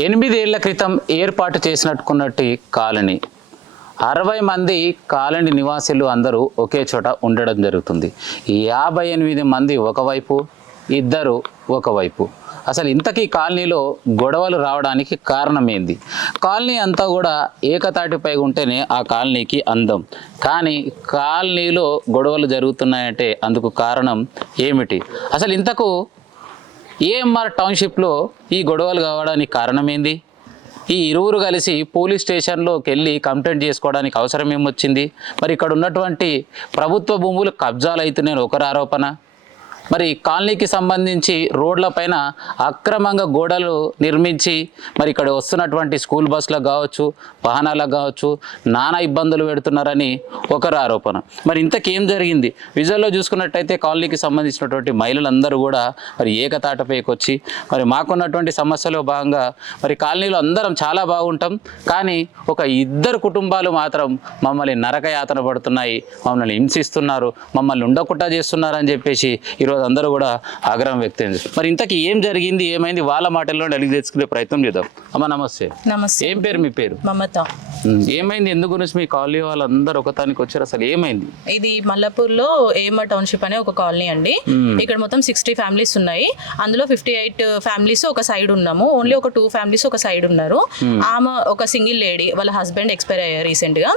8 ఏళ్ల క్రితం ఏర్పాటు చేసినట్టుకున్నట్టు కాలనీ 60 మంది కాలనీ నివాసులు అందరూ ఒకే చోట ఉండడం జరుగుతుంది. 58 మంది ఒకవైపు, ఇద్దరు ఒకవైపు. అసలు ఇంతకీ కాలనీలో గొడవలు రావడానికి కారణం ఏంది? కాలనీ అంతా కూడా ఏకతాటిపై ఉంటేనే ఆ కాలనీకి అందం. కానీ కాలనీలో గొడవలు జరుగుతున్నాయంటే అందుకు కారణం ఏమిటి? అసలు ఇంతకు ఏఎంఆర్ టౌన్షిప్లో ఈ గొడవలు కావడానికి కారణం ఏంది? ఈ ఇరువురు కలిసి పోలీస్ స్టేషన్లోకి వెళ్ళి కంప్లైంట్ చేసుకోవడానికి అవసరం ఏమొచ్చింది? మరి ఇక్కడ ఉన్నటువంటి ప్రభుత్వ భూములు కబ్జాలు అవుతున్నాయని ఒకరి ఆరోపణ. మరి కాలనీకి సంబంధించి రోడ్లపైన అక్రమంగా గోడలు నిర్మించి మరి ఇక్కడ వస్తున్నటువంటి స్కూల్ బస్సులకు కావచ్చు, వాహనాలకు కావచ్చు నానా ఇబ్బందులు పెడుతున్నారని ఒకరు ఆరోపణ. మరి ఇంతకేం జరిగింది? విజువల్లో చూసుకున్నట్టయితే కాలనీకి సంబంధించినటువంటి మహిళలందరూ కూడా మరి ఏకతాటపైకి వచ్చి మరి మాకున్నటువంటి సమస్యలో భాగంగా మరి కాలనీలో అందరం చాలా బాగుంటాం, కానీ ఒక 2 కుటుంబాలు మాత్రం మమ్మల్ని నరకయాతన పడుతున్నాయి, మమ్మల్ని హింసిస్తున్నారు, మమ్మల్ని ఉండకుండా చేస్తున్నారు అని చెప్పేసి ఈరోజు అందరూ కూడా ఆగ్రహం వ్యక్తం చేస్తారు. మరి ఇంతకీ ఏం జరిగింది, ఏమైంది, వాళ్ళ మాటల్లో అడిగి తెలుసుకునే ప్రయత్నం చేద్దాం. అమ్మ నమస్తే. నమస్తే. ఏం పేరు? మీ పేరు? మమత. ఏమైంది? ఎందు గురించి మీ కాలనీ వాళ్ళందరూ ఒకతానికి వచ్చారు? అసలు ఏమైంది? ఇది మల్లాపూర్లో ఏఎంఆర్ టౌన్షిప్ అనే ఒక కాలనీ అండి. ఇక్కడ మొత్తం 60 ఫ్యామిలీస్ ఉన్నాయి. అందులో 58 ఫ్యామిలీస్ ఒక సైడ్ ఉన్నాము, ఓన్లీ ఒక 2 ఫ్యామిలీస్ ఒక సైడ్ ఉన్నారు. ఆమె ఒక సింగిల్ లేడీ, వాళ్ళ హస్బెండ్ ఎక్స్పైర్ అయ్యారు రీసెంట్ గా.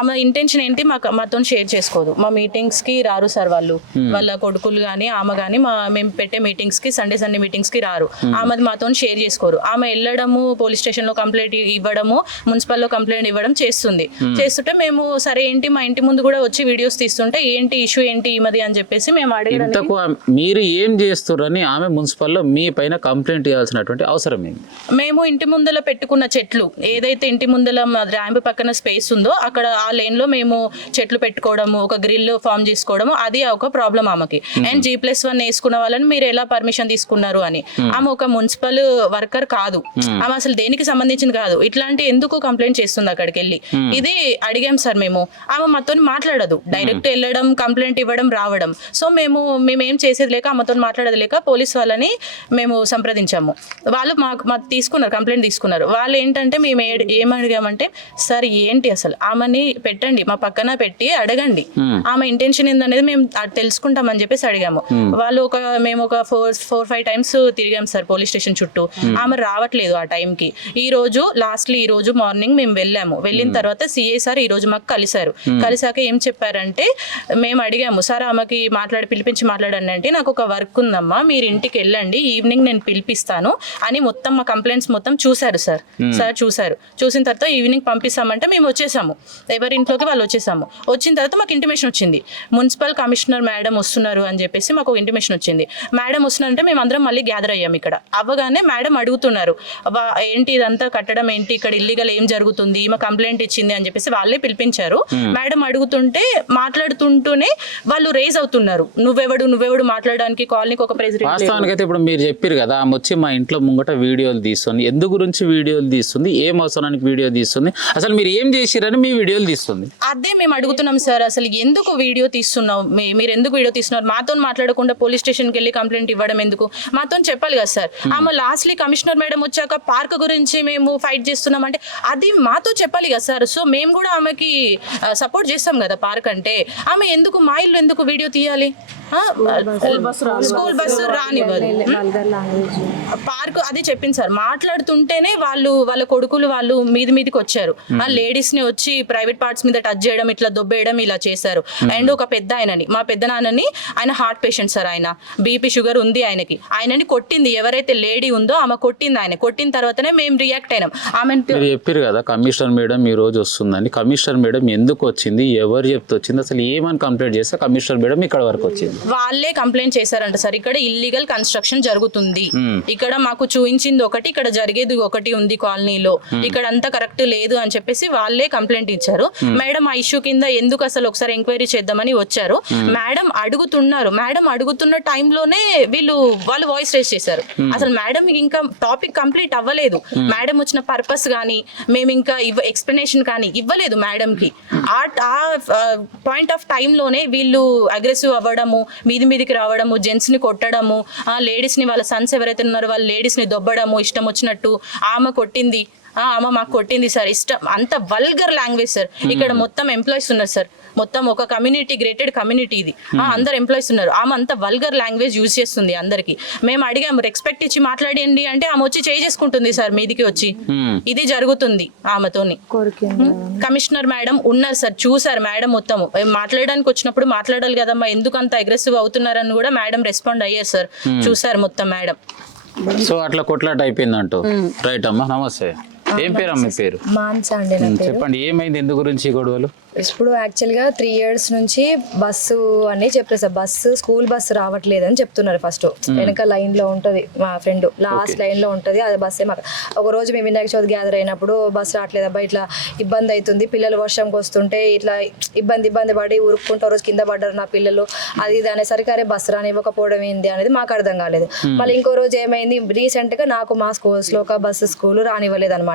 ఆమె ఇంటెన్షన్ ఏంటి మాతో షేర్ చేసుకోదు. మా మీటింగ్స్ కి రారు సార్ వాళ్ళు, వాళ్ళ కొడుకులు కానీ ఆమె కానీ మేము పెట్టే మీటింగ్స్ కి సండే మీటింగ్స్ కి రారు. ఆమెది మాతో షేర్ చేసుకోరు. ఆమె వెళ్ళడము, పోలీస్ స్టేషన్ లో కంప్లైంట్ ఇవ్వడము, మున్సిపల్ లో కంప్లైంట్ ఇవ్వడం చేస్తుంటే మేము సరే ఏంటి మా ఇంటి ముందు కూడా వచ్చి వీడియోస్ తీస్తుంటే ఏంటి ఇష్యూ ఏంటి ఈమది అని చెప్పేసి మేము అడిగాము. మీరు ఏం చేస్తున్నారని ఆమె మున్సిపల్లో మీ పైన కంప్లైంట్ ఇవ్వాల్సినటువంటి అవసరం ఏంటి? మేము ఇంటి ముందల పెట్టుకున్న చెట్లు, ఏదైతే ఇంటి ముందల ర్యాంప్ పక్కన స్పేస్ ఉందో అక్కడ ఆ లేన్ లో మేము చెట్లు పెట్టుకోవడము, ఒక గ్రిల్ ఫామ్ చేసుకోవడము, అది ఒక ప్రాబ్లం ఆమెకి. అండ్ G+1 వేసుకున్న వాళ్ళని మీరు ఎలా పర్మిషన్ తీసుకున్నారు అని. ఆమె ఒక మున్సిపల్ వర్కర్ కాదు, ఆమె అసలు దేనికి సంబంధించింది కాదు. ఇట్లాంటి ఎందుకు కంప్లైంట్ చేస్తుంది అక్కడికి వెళ్ళి? ఇది అడిగాం సార్ మేము. ఆమె మాతో మాట్లాడదు, డైరెక్ట్ వెళ్ళడం, కంప్లైంట్ ఇవ్వడం, రావడం. సో మేమేం చేసేది లేక, ఆమెతో మాట్లాడేది లేక పోలీస్ వాళ్ళని మేము సంప్రదించాము. వాళ్ళు మాకు తీసుకున్నారు, కంప్లైంట్ తీసుకున్నారు. వాళ్ళు ఏంటంటే మేము ఏం అడిగామంటే, సార్ ఏంటి అసలు ఆమెని పెట్టండి, మా పక్కన పెట్టి అడగండి, ఆమె ఇంటెన్షన్ ఏందనేది మేము తెలుసుకుంటామని చెప్పేసి అడిగాము. వాళ్ళు మేము ఒక 4-5 టైమ్స్ తిరిగాం సార్ పోలీస్ స్టేషన్ చుట్టూ. ఆమె రావట్లేదు ఆ టైంకి. ఈ రోజు మార్నింగ్ మేము వెళ్ళాము. వెళ్ళిన తర్వాత సిఐ సార్ ఈ రోజు మాకు కలిసాక ఏం చెప్పారంటే, మేము అడిగాము సార్ ఆమెకి పిలిపించి మాట్లాడండి అంటే, నాకు ఒక వర్క్ ఉందమ్మా, మీరు ఇంటికి వెళ్ళండి, ఈవినింగ్ నేను పిలిపిస్తాను అని మొత్తం మా కంప్లైంట్స్ మొత్తం చూశారు సార్. చూసిన తర్వాత ఈవినింగ్ పంపిస్తామంటే మేము వచ్చేసాము, ఎవరి ఇంట్లోకి వాళ్ళు వచ్చేసాము. వచ్చిన తర్వాత మాకు ఇంటిమేషన్ వచ్చింది, మున్సిపల్ కమిషనర్ మేడం వస్తున్నారు అని చెప్పేసి మాకు ఒక ఇంటిమేషన్ వచ్చింది. మేడం వస్తున్నారంటే మేము అందరం మళ్ళీ గ్యాదర్ అయ్యాం. ఇక్కడ అవ్వగానే మేడం అడుగుతున్నారు, ఏంటి ఇదంతా కట్టడం ఏంటి, ఇక్కడ ఇల్లీగల్ ఏం జరుగుతుంది, ఈమె కంప్లైంట్ ఇచ్చింది అని చెప్పేసి వాళ్ళే పిలిపించారు. మేడం అడుగుతుంటే మాట్లాడుతుంటూనే వాళ్ళు రేజ్ అవుతున్నారు, నువ్వెవడు మాట్లాడడానికి, కాలనీకి ఒక ప్రెసిడెంట్. వాస్తవానికి అయితే ఇప్పుడు మీరు చెప్పారు కదా, ఆమె వచ్చి మా ఇంట్లో ముంగట వీడియోలు తీస్తుంది, ఎందు గురించి వీడియోలు తీస్తుంది, ఏం అవసరానికి వీడియో తీస్తుంది, అసలు మీరు ఏం చేసిరని మీ వీడియోలు తీస్తుంది? అదే మేము అడుగుతున్నాం సార్, అసలు ఎందుకు వీడియో తీస్తున్నావు, మీరు ఎందుకు వీడియో తీస్తున్నారు? మాతో మాట్లాడకుండా పోలీస్ స్టేషన్కి వెళ్ళి కంప్లైంట్ ఇవ్వడం ఎందుకు? మాతో చెప్పాలి కదా సార్. ఆమె లాస్ట్లీ కమిషనర్ మేడం వచ్చాక పార్క్ గురించి మేము ఫైట్ చేస్తున్నాం అంటే అది మాతో చెప్పాలి కదా సార్. సో మేము కూడా ఆమెకి సపోర్ట్ చేస్తాం కదా పార్క్ అంటే. ఆమె ఎందుకు మా ఇల్లు ఎందుకు వీడియో తీయాలి? స్కూల్ బస్సు రానివ్వదు, పార్క్ అది చెప్పింది సార్. మాట్లాడుతుంటేనే వాళ్ళ కొడుకులు వాళ్ళు మీదికి వచ్చారు. ఆ లేడీస్ ని వచ్చి ప్రైవేట్ పార్ట్స్ మీద టచ్ చేయడం, ఇట్లా దొబ్బేయడం ఇలా చేశారు. అండ్ ఒక పెద్ద ఆయనని, మా పెద్ద నాన్నని, ఆయన హార్ట్ పేషెంట్ సార్, ఆయన బీపీ షుగర్ ఉంది ఆయనని కొట్టింది ఎవరైతే లేడీ ఉందో ఆమె కొట్టింది. ఆయన కొట్టిన తర్వాతనే మేము రియాక్ట్ అయినాం. ఆమె చెప్పారు కదా కమిషనర్ మేడం ఈ రోజు వస్తుందని. కమిషనర్ మేడం ఎందుకు వచ్చింది, ఎవరు చెప్తూ వచ్చింది, అసలు ఏమని కంప్లైంట్ చేస్తే కమిషనర్ మేడం ఇక్కడ వరకు వచ్చింది? వాళ్ళే కంప్లైంట్ చేశారంట సార్, ఇక్కడ ఇల్లీగల్ కన్స్ట్రక్షన్ జరుగుతుంది, ఇక్కడ మాకు చూపించింది ఒకటి, ఇక్కడ జరిగేది ఒకటి ఉంది కాలనీలో, ఇక్కడ అంతా కరెక్ట్ లేదు అని చెప్పేసి వాళ్ళే కంప్లైంట్ ఇచ్చారు. మేడం ఆ ఇష్యూ కింద ఎందుకు అసలు ఒకసారి ఎంక్వైరీ చేద్దామని వచ్చారు. మేడం అడుగుతున్న టైంలోనే వాళ్ళు వాయిస్ రేస్ చేశారు. అసలు మేడం ఇంకా టాపిక్ కంప్లీట్ అవ్వలేదు. మేడం వచ్చిన పర్పస్ కానీ మేము ఇంకా ఎక్స్ప్లెనేషన్ కానీ ఇవ్వలేదు మేడం కి. ఆ పాయింట్ ఆఫ్ టైంలోనే వీళ్ళు అగ్రెసివ్ అవ్వడము, మీదికి రావడము, జెంట్స్ ని కొట్టడము, లేడీస్ ని వాళ్ళ సన్స్ ఎవరైతే ఉన్నారో వాళ్ళ లేడీస్ ని దొబ్బడము ఇష్టం వచ్చినట్టు. ఆమె కొట్టింది, ఆమె మాకు కొట్టింది సార్, ఇష్టం అంత వల్గర్ లాంగ్వేజ్ సార్. ఇక్కడ మొత్తం ఎంప్లాయీస్ ఉన్నారు సార్, మొత్తం ఒక కమ్యూనిటీ, గ్రేటెడ్ కమ్యూనిటీ ఇది, అందరు ఎంప్లాయీస్ ఉన్నారు. ఆమె అంత వల్గర్ లాంగ్వేజ్ యూజ్ చేస్తుంది అందరికి. మేము అడిగాము రెస్పెక్ట్ ఇచ్చి మాట్లాడండి అంటే ఆమె వచ్చి చేసుకుంటుంది సార్ మీదికి వచ్చి. ఇది జరుగుతుంది ఆమెతోని. కమిషనర్ మేడం ఉన్నారు సార్, చూసారు మేడం మొత్తము. మాట్లాడడానికి వచ్చినప్పుడు మాట్లాడాలి కదమ్మా, ఎందుకు అంత అగ్రెసివ్ అవుతున్నారని కూడా మేడం రెస్పాండ్ అయ్యారు సార్, చూసారు మొత్తం మేడం. సో అట్లా కొట్లాట అయిపోయిందంటూ. రైట్ అమ్మా, నమస్తే. ఏం పేరు అమ్మ? మీ పేరు? మాన్సా అండి నా పేరు. చెప్పండి, ఏమైంది, ఎందు గురించి ఈ గొడవలు? ఇప్పుడు యాక్చువల్గా 3 years నుంచి బస్సు అని చెప్పారు సార్. బస్సు, స్కూల్ బస్సు రావట్లేదు అని చెప్తున్నారు. ఫస్ట్ వెనక లైన్ లో ఉంటది, మా ఫ్రెండ్ లాస్ట్ లైన్ లో ఉంటది, అది బస్సే. మాకు ఒక రోజు మేము వినాయక చవితి గ్యాదర్ అయినప్పుడు బస్సు రావట్లేదు అబ్బా, ఇట్లా ఇబ్బంది అవుతుంది, పిల్లలు వర్షంకి వస్తుంటే ఇట్లా ఇబ్బంది పడి ఉరుక్కుంటూ రోజు కింద పడ్డారు నా పిల్లలు, అది ఇది అనేసరికి అరే బస్సు రానివ్వకపోవడం ఏంది అనేది మాకు అర్థం కాలేదు. మళ్ళీ ఇంకో రోజు ఏమైంది, రీసెంట్ గా నాకు మా శ్లోక బస్సు స్కూల్ రానివ్వలేదు అనమాట.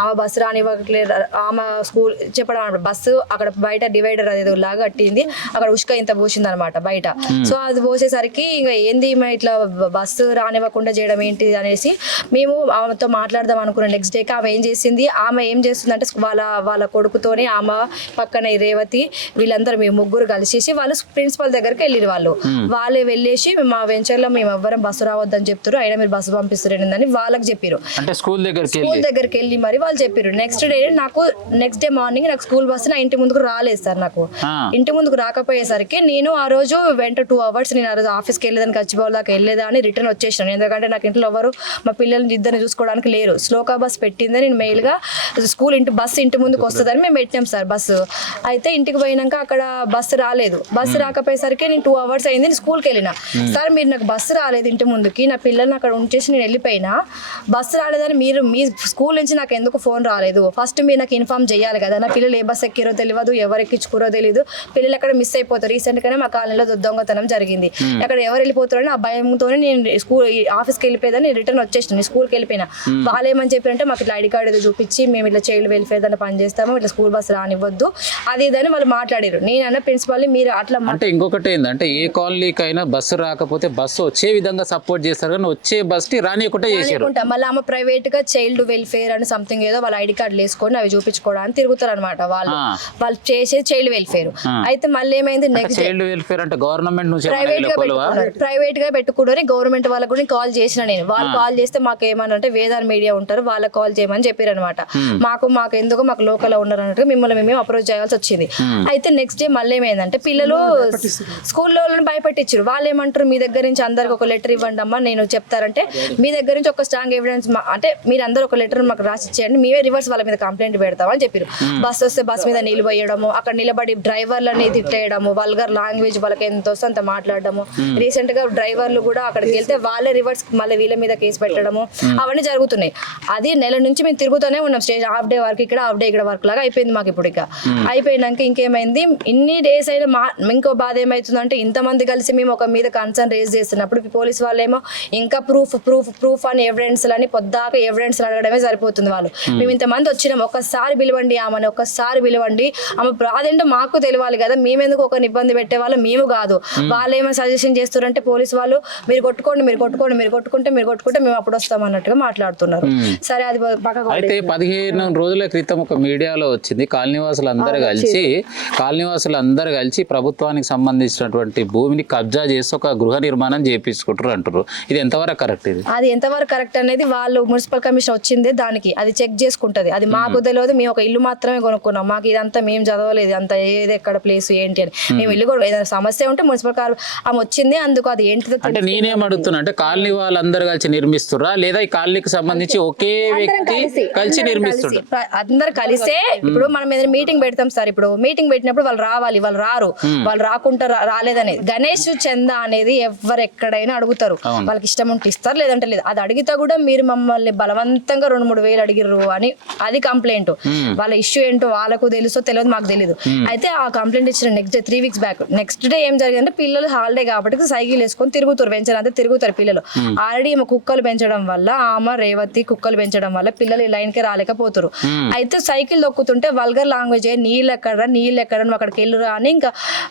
ఆమె బస్సు రానివ్వట్లేదు, ఆమె స్కూల్ చెప్పడం బస్సు అక్కడ బయట డివైడర్ అదేదో లాగా కట్టింది, అక్కడ ఉష్క ఇంత పోసింది అనమాట బయట. సో అది పోసేసరికి ఇంకా ఏంది ఇట్లా బస్సు రానివ్వకుండా చేయడం ఏంటి అనేసి మేము ఆమెతో మాట్లాడదాం అనుకున్నాం. నెక్స్ట్ డేకి ఆమె ఏం చేసింది, ఆమె ఏం చేస్తుందంటే వాళ్ళ కొడుకుతోనే, ఆమె పక్కన రేవతి, వీళ్ళందరూ మేము ముగ్గురు కలిసేసి వాళ్ళు ప్రిన్సిపల్ దగ్గరికి వెళ్ళిరు. వాళ్ళే వెళ్ళేసి మా వెంచర్ లో మేము ఎవ్వరం బస్సు రావద్దని చెప్తారు, అయినా మీరు బస్సు పంపిస్తారని వాళ్ళకి చెప్పారు. అంటే స్కూల్ దగ్గరికి వెళ్ళి మరి వాళ్ళు చెప్పారు. నెక్స్ట్ డే మార్నింగ్ నాకు స్కూల్ బస్సు నా ఇంటి ముందుకు రాలేదు సార్. నాకు ఇంటి ముందుకు రాకపోయేసరికి నేను ఆ రోజు 2 hours నేను ఆ రోజు ఆఫీస్కి వెళ్ళేదానికి గచ్చిబౌల్ దాకా వెళ్ళేదా అని రిటర్న్ వచ్చేసాను. ఎందుకంటే నాకు ఇంట్లో ఎవరు మా పిల్లల్ని ఇద్దరిని చూసుకోవడానికి లేరు. శ్లోక బస్ పెట్టిందే నేను మెయిల్ గా బస్సు ఇంటి ముందుకు వస్తుందని మేము పెట్టాం సార్ బస్సు. అయితే ఇంటికి పోయినాక అక్కడ బస్సు రాలేదు. బస్సు రాకపోయేసరికి నేను 2 hours అయింది, నేను స్కూల్కి వెళ్ళిన. సార్ మీరు నాకు బస్సు రాలేదు ఇంటి ముందుకి, నా పిల్లల్ని అక్కడ ఉంచేసి నేను వెళ్ళిపోయినా, బస్సు రాలేదని మీరు మీ స్కూల్ నుంచి నాకు ఎందుకు ఫోన్ రాలేదు, ఫస్ట్ మీరు నాకు ఇన్ఫార్మ్ చేయాలి కదా. నా పిల్లలు ఏ బస్ ఎక్కిరో తెలియదు, ఎవరు ఎక్కించుకోరో తెలియదు, పిల్లలు అక్కడ మిస్ అయిపోతారు. రీసెంట్ గానే మా కాలనీలో దొంగతనం జరిగింది, అక్కడ ఎవరు వెళ్ళిపోతారని ఆ భయంతోనే నేను ఆఫీస్కి వెళ్ళిపోయేదని నేను రిటర్న్ వచ్చేసాను, నేను స్కూల్కి వెళ్ళిపోయినా. వాళ్ళు ఏమని చెప్పారంటే మాకు ఇట్లా ఐడి కార్డు ఏదో చూపించి మేము ఇట్లా చైల్డ్ వెల్ఫేర్ దాన్ని పని చేస్తాము, ఇట్లా స్కూల్ బస్సు రానివ్వద్దు అది ఇదని వాళ్ళు మాట్లాడారు. నేను అన్న ప్రిన్సిపాల్ని మీరు అట్లా అంటే ఇంకొకటి ఏంటంటే ఏ కాలనీకైనా బస్సు రాకపోతే బస్సు వచ్చే విధంగా సపోర్ట్ చేస్తారు, కానీ వచ్చే బస్సు రానియకుండా చేశారు. మళ్ళీ ఆమె ప్రైవేట్ గా చైల్డ్ వెల్ఫేర్ అని సంథింగ్ ఏదో వాళ్ళ ఐడి కార్డు వేసుకొని అవి చూపించుకోవడానికి తిరుగుతారు అనమాట. వాళ్ళు చేసేది చైల్డ్ వెల్ఫేర్. అయితే మళ్ళీ ఏమైంది, నెక్స్ట్ చైల్డ్ వెల్ఫేర్ అంటే గవర్నమెంట్ నుంచి ప్రైవేట్ గా పెట్టుకుంటే గవర్నమెంట్ వాళ్ళకు కూడా కాల్ చేసిన నేను. వాళ్ళు కాల్ చేస్తే మాకు ఏమనంటే వేదాన్ మీడియా ఉంటారు, వాళ్ళకి కాల్ చేయమని చెప్పారు అనమాట. మాకు ఎందుకు మాకు లోకల్ ఉన్నారు అన్నట్టు మిమ్మల్ని మేము అప్రోచ్ చేయాల్సి వచ్చింది. అయితే నెక్స్ట్ డే మళ్ళీ ఏమైందంటే పిల్లలు స్కూల్లో భయపెట్టించారు. వాళ్ళు ఏమంటారు, మీ దగ్గర నుంచి అందరికి ఒక లెటర్ ఇవ్వండి అమ్మా, నేను చెప్తారంటే మీ దగ్గర నుంచి ఒక స్ట్రాంగ్ ఎవిడెన్స్ అంటే మీరు అందరూ ఒక లెటర్ మాకు రాసి ఇచ్చేయండి, మేమే రివర్స్ వాళ్ళ మీద కంప్లైంట్ పెడతామని చెప్పారు. బస్ వస్తే బస్ మీద నీళ్ళు పోయడము, అక్కడ నిలబడి డ్రైవర్లని తిట్టేయడము, వల్గర్ లాంగ్వేజ్ వాళ్ళకి ఎంత వస్తే అంత మాట్లాడడము. రీసెంట్ గా డ్రైవర్లు కూడా అక్కడికి వెళ్తే వాళ్ళే రివర్స్ మళ్ళీ వీళ్ళ మీద కేసు పెట్టడము, అవన్నీ జరుగుతున్నాయి. అది నెల నుంచి మేము తిరుగుతూనే ఉన్నాం, స్టేజ్ హాఫ్ డే వర్క్ ఇక్కడ, హాఫ్ డే ఇక్కడ వర్క్ లాగా అయిపోయింది మాకు. ఇప్పుడు ఇక అయిపోయినాక ఇంకేమైంది, ఇన్ని డేస్ అయినా ఇంకో బాధ ఏమవుతుందంటే ఇంతమంది కలిసి మేము ఒక మీద కన్సర్న్ రేజ్ చేస్తున్నప్పుడు పోలీస్ వాళ్ళు ఏమో ఇంకా ప్రూఫ్ అని ఎవిడెన్స్ అని పొద్దాక ఎవిడెన్స్ అడగడమే సరిపోతుంది. వాళ్ళు మేము ఇంతమంది వచ్చినాం, ఒక్కసారి పిలవండి ఆమెను, ఒక్కసారి పిలవండి, ఆమె బాధ ఏంటో మాకు తెలియాలి కదా, మేమెందుకు ఒక ఇబ్బంది పెట్టే వాళ్ళు మేము కాదు. వాళ్ళు ఏమో సజెషన్ చేస్తారంటే పోలీసు వాళ్ళు మీరు కొట్టుకుంటే మేము అప్పుడు వస్తాం అన్నట్టుగా మాట్లాడుతున్నారు. సరే అది అయితే 15 రోజుల క్రితం ఒక మీడియాలో వచ్చింది, కాలనీవాసులు అందరూ కలిసి ప్రభుత్వానికి సంబంధించినటువంటి భూమిని కబ్జా చేసి ఒక గృహ నిర్మాణం చేయించుకుంటారు అంటారు. ఇది ఎంతవరకు కరెక్ట్? అది ఎంతవరకు కరెక్ట్ అనేది వాళ్ళు మున్సిపల్ కమిషన్ వచ్చిందే దానికి అది చెక్ చేసుకుంటది. అది మాకు తెలియదు, మేము ఒక ఇల్లు మాత్రమే కొనుక్కున్నాం, మాకు ఇదంతా మేము చదవలేదు, అంత ఏది ఎక్కడ ప్లేస్ ఏంటి అని. మేము ఇల్లు కూడా ఏదైనా సమస్య ఉంటే మున్సిపల్ ఆమె వచ్చింది, అందుకు అది ఏంటిదో. అంటే నేనేం అడుగుతున్నా అంటే కాలనీ వాళ్ళందరూ కలిసి నిర్మిస్తురా లేదా ఈ కాలనీకి సంబంధించి ఒకే వ్యక్తి కలిసి నిర్మిస్తున్నారు? అందరు కలిసే. ఇప్పుడు మనం ఏదైనా మీటింగ్ పెడతాం సార్, ఇప్పుడు మీటింగ్ పెట్టినప్పుడు వాళ్ళు రావాలి, వాళ్ళు రారు, వాళ్ళు రాకుండా రాలేదనేది. గణేష్ చందా అనేది ఎవరు ఎక్కడైనా అడుగుతారు, వాళ్ళకి ఇష్టం ఉంటే ఇస్తారు, లేదంటే లేదు. అది అడిగితే కూడా మీరు మమ్మల్ని బలవంతంగా 2-3 6,000 అడిగిర్రు అని అది కంప్లైంట్. వాళ్ళ ఇష్యూ ఏంటో వాళ్ళకు తెలుసో తెలియదు, మాకు తెలియదు. అయితే ఆ కంప్లైంట్ ఇచ్చిన next day 3 weeks back next day ఏం జరిగిందంటే పిల్లలు హాలిడే కాబట్టి సైకిల్ వేసుకొని తిరుగుతారు, పెంచారంటే తిరుగుతారు పిల్లలు. ఆల్రెడీ ఏమో కుక్కలు పెంచడం వల్ల ఆమె రేవతి కుక్కలు పెంచడం వల్ల పిల్లలు ఈ లైన్ కి రాలేకపోతారు. అయితే సైకిల్ దొక్కుతుంటే వల్గర్ లాంగ్వేజ్ నీళ్ళు ఎక్కడ నువ్వు అక్కడికి వెళ్ళురా అని ఇంకా